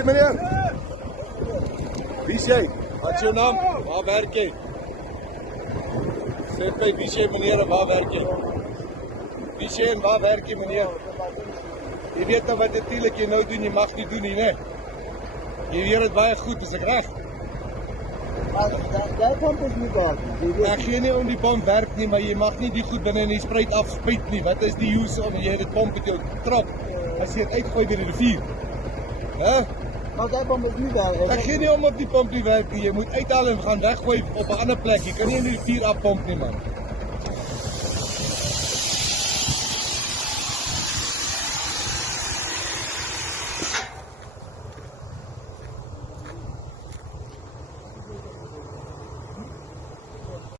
Sorry meneer. Wie is jy? Wat is jou naam? Waar werk jy? Sê by wie is jy meneer en waar werk jy? Wie is jy en waar werk jy meneer? Jy weet nou wat natuurlik jy nou doen, jy mag nie doen nie, né? Jy weet dit baie goed, is ek reg? Daai pomp is nie daar nie. Ek gee nie om die pomp werk nie, maar jy mag nie die goed binne in die spruit afspuit nie. Wat is die use om jy dit pomp met jou trap as jy dit uitgooi by die rivier? Hè? Maar daai pomp is nie daar. Ek gee nie om op die pomp nie werk nie. Jy moet uithaal en gaan weggooi op 'n ander plek. Jy kan nie in die rivier afpomp nie man.